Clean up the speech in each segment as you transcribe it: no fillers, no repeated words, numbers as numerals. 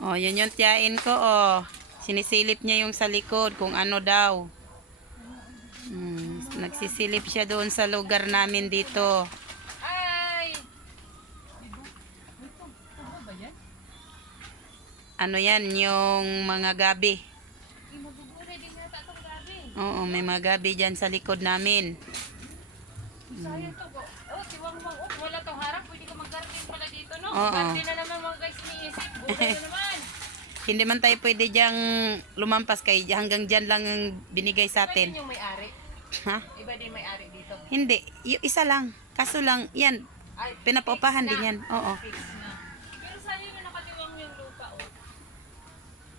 Oh, yun yung tiyain ko, oh. Sinisilip niya yung sa likod kung ano daw. Nagsisilip siya doon sa lugar namin dito. Ay! Ano yan, yung mga gabi. Mabubuhay din yata itong gabi. Oo, may mga gabi dyan sa likod namin. Sayang to. Oh, tiwang-wang. Oh, wala tong harap. Pwede ko mag-garden pala dito, no? Oo. Garden na naman mga guys iniisip. Buhay na naman. Hindi man tayo pwede dyang lumampas kay hanggang dyan lang ang binigay sa Iba atin. din yung may-ari. Ha? Iba din may-ari dito. Hindi, yung isa lang. Kaso lang, yan, Ay, pinapaupahan fix din na. yan. Oo. Fix na. Pero sayang na nakatiwang yung lupa, oh.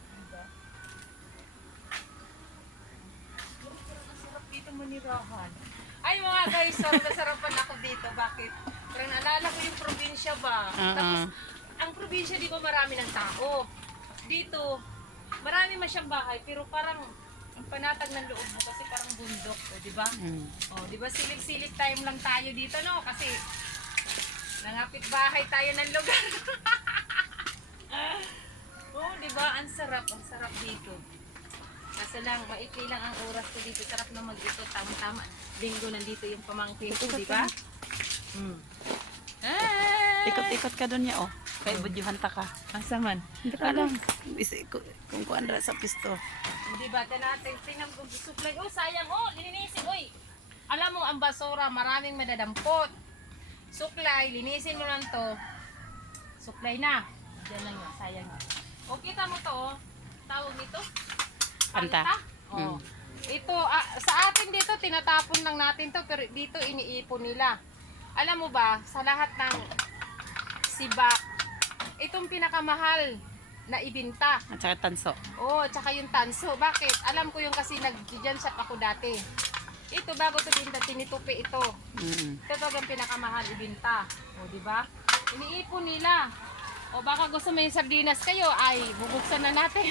Diba? Ang sarap dito manirahan. Ay mga guys, sarap na sarapan ako dito. Bakit? Parang naalala ko yung probinsya ba? Tapos, ang probinsya di ba marami ng tao? Dito, marami man siyang bahay, pero parang ang panatag ng loob mo kasi parang bundok, di ba? Oh, di ba silip-silip time lang tayo dito, no? Kasi nangapit bahay tayo ng lugar. Oh, di ba? Ang sarap dito. Kasi lang, maikli lang ang oras ko dito. Sarap na mag-ito. Tama-tama. Linggo nandito yung pamangkin ko, di ba? Ikot-ikot ka doon niya, oh. Kay budyuhan ta ka. Asa man? Hindi ka lang. Kung kuan ra sa pisto. Di ba? Natin, tingnan ko suklay. Oh, sayang. Oh, linisin. Oy. Alam mo, ang basura, maraming madadampot. Suklay, linisin mo lang to. Suklay na. Diyan lang yun. Sayang yun. O, kita mo to, oh. Tawag nito? Panta. Oh. Ito, sa atin dito, tinatapon lang natin to. Pero dito, iniipon nila. Alam mo ba, sa lahat ng sibak, itong pinakamahal na ibinta. At saka tanso. Oo, tsaka yung tanso. Bakit? Alam ko yung kasi nag-dyan shop ako dati. Ito, bago ito binta, tinitupi ito. Ito talagang pinakamahal ibinta. O, di ba? Iniipon nila. O, baka gusto mo yung sardinas kayo, ay, bubuksan na natin.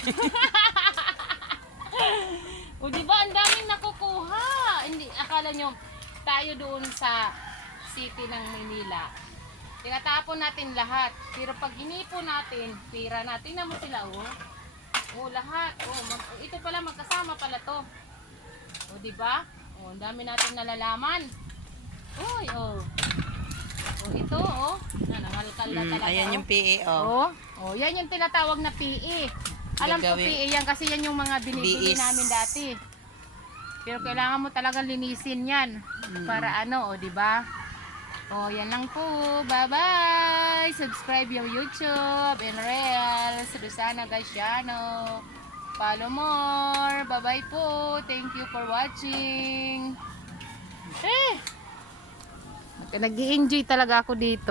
O, di ba? Ang daming nakukuha. Hindi, akala nyo, tayo doon sa city ng Manila, tinatapon natin lahat. Pero pag inipon natin, pira natin, tingnan mo sila, oh. Oh, lahat. Oh, ito pala, magkasama pala to. Oh, di ba? Oh, ang dami natin nalalaman. Uy, oh. Oh, ito, oh. Nangangalkal na talaga. Ayan yung PE, oh. Oh. Oh, yan yung tinatawag na PE. Alam ko PE yan kasi yan yung mga binibili namin dati. Pero kailangan mo talagang linisin yan. Para ano, oh, di ba? Oh, yan lang po. Bye-bye! Subscribe yung YouTube and Reels. Susana Gaciano. Follow more. Bye-bye po. Thank you for watching. Nag-i-enjoy talaga ako dito.